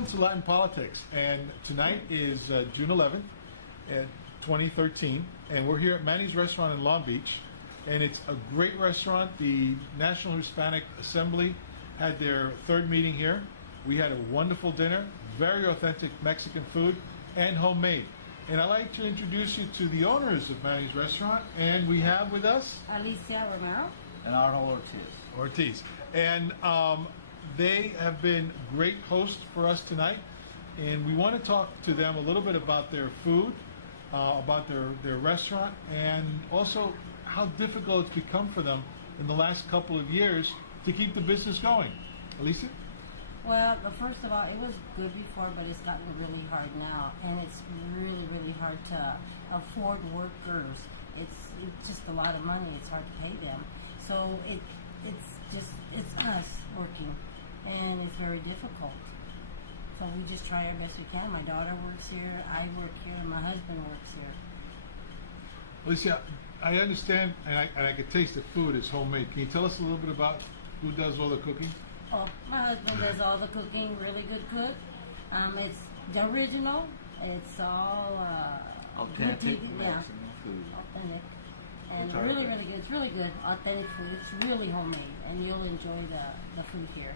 Welcome to Latin Politics, and tonight is June 11th, 2013, and we're here at Manny's Restaurant in Long Beach, and it's a great restaurant. The National Hispanic Assembly had their third meeting here. We had a wonderful dinner, very authentic Mexican food, and homemade. And I'd like to introduce you to the owners of Manny's Restaurant, and we have with us Alicia Romero and Arnold Ortiz. And they have been great hosts for us tonight, and we want to talk to them a little bit about their food, about their restaurant, and also how difficult it's become for them in the last couple of years to keep the business going. Alicia? Well, first of all, it was good before, but it's gotten really hard now, and it's really, really hard to afford workers. It's just a lot of money. It's hard to pay them. So it's us working, and it's very difficult. So we just try our best we can. My daughter works here, I work here, and my husband works here. Alicia, I understand, and I could taste the food is homemade. Can you tell us a little bit about who does all the cooking? Oh, my husband does all the cooking, really good cook. It's the original. It's all Authentic good, Mexican food. authentic. And It's really, hard. really good. It's really good, authentic food. It's really homemade, and you'll enjoy the food here.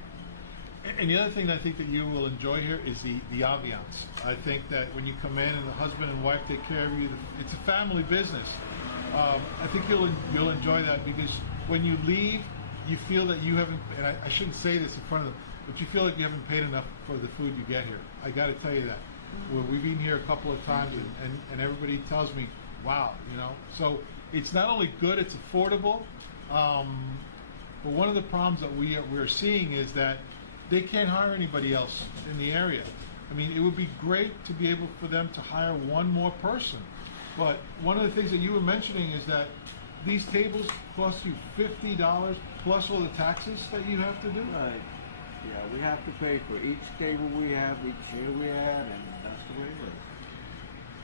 And the other thing I think that you will enjoy here is the ambiance. I think that when you come in and the husband and wife take care of you, it's a family business. I think you'll enjoy that because when you leave, you feel that you haven't, and I shouldn't say this in front of them, but you feel like you haven't paid enough for the food you get here. I got to tell you that. Well, we've eaten here a couple of times, and everybody tells me, wow, you know. So it's not only good, it's affordable, but one of the problems that we're seeing is that they can't hire anybody else in the area. I mean, it would be great to be able for them to hire one more person. But one of the things that you were mentioning is that these tables cost you $50 plus all the taxes that you have to do. Right. Yeah, we have to pay for each table we have, each chair we have, and that's the way it is.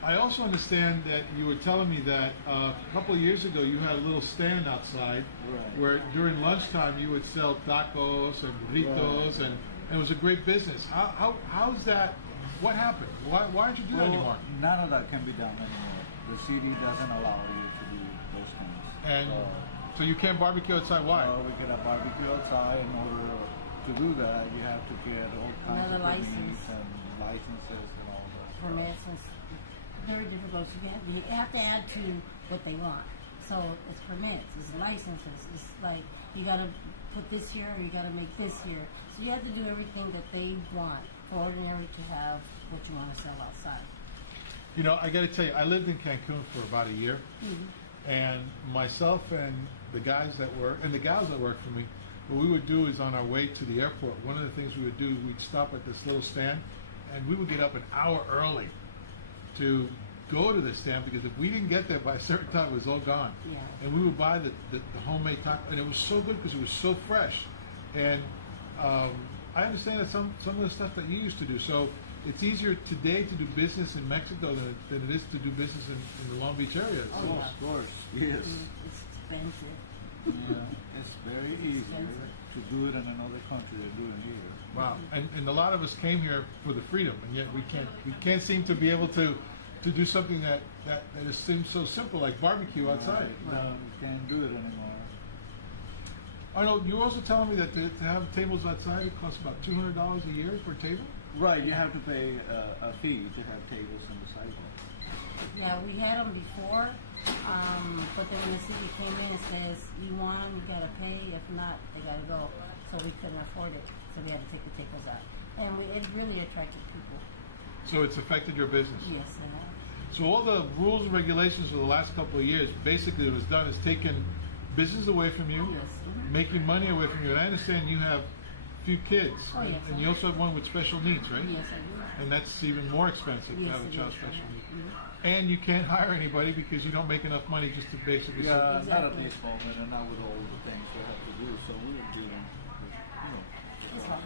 I also understand that you were telling me that a couple of years ago you had a little stand outside Right. where during lunchtime you would sell tacos and burritos, and it was a great business. How's that? What happened? Why don't you do that anymore? None of that can be done anymore. The city doesn't allow you to do those things. And so you can't barbecue outside. Why? We get a barbecue outside. In order to do that, you have to get all kinds Another of permits license. and licenses and all that. Permits and very difficult. You have to add to what they want. So it's permits, it's licenses. It's like you got to put this here, or you got to make this here. So you have to do everything that they want for ordinary to have what you want to sell outside. You know, I got to tell you, I lived in Cancun for about a year, and myself and the guys that work and the gals that work for me, what we would do is on our way to the airport, one of the things we would do, we'd stop at this little stand, and we would get up an hour early to go to the stand because if we didn't get there by a certain time, it was all gone. Yeah. And we would buy the homemade taco, and it was so good because it was so fresh. And I understand that some of the stuff that you used to do. So it's easier today to do business in Mexico than it is to do business in the Long Beach area. Oh, So- yeah. Of course, yes. It's expensive. Yeah, it's very easy to do it in another country than do it here. Wow. And a lot of us came here for the freedom, and yet we can't seem to be able to do something that just seems so simple, like barbecue outside. No, we can't do it anymore. Arnold, you were also telling me that to have tables outside, it costs about $200 a year per table? Right, you have to pay a fee to have tables on the sidewalk. Yeah, we had them before, but then when the city came in and says, you want them, you got to pay. If not, they got to go. So we couldn't afford it, so we had to take the tables out. And it really attracted people. So it's affected your business? Yes, it has. So all the rules and regulations for the last couple of years, basically what was done is taken business away from you, Yes. making money away from you. And I understand you have a few kids, Oh, yes, and you also have one with special needs, right? Yes, I do. And that's even more expensive to Yes, have a it child is. special need. Mhm. And you can't hire anybody because you don't make enough money just to basically Yeah, not at Exactly. this moment, and not with all the things we have to do. So we're doing, It's hard.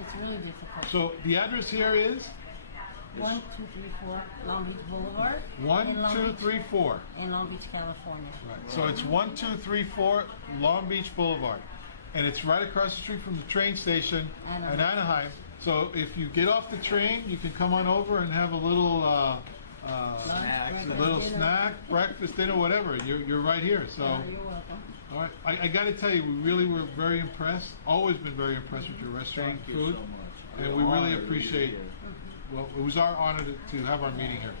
It's really difficult. So the address here is 1234 Long Beach Boulevard. in 1, Long 2, Beach- 3, 4. In Long Beach, California. Right. So it's 1, 2, 3, 4 Long Beach Boulevard. And it's right across the street from the train station Anaheim. in Anaheim. So if you get off the train, you can come on over and have a little Snacks. a little snack, breakfast, dinner, whatever. You're right here. So, Yeah, you're welcome. all right. I got to tell you, we really were very impressed. Always been very impressed with your restaurant Thank you food, so much. and We're we really honored to be appreciate. here. Well, it was our honor to have our meeting here.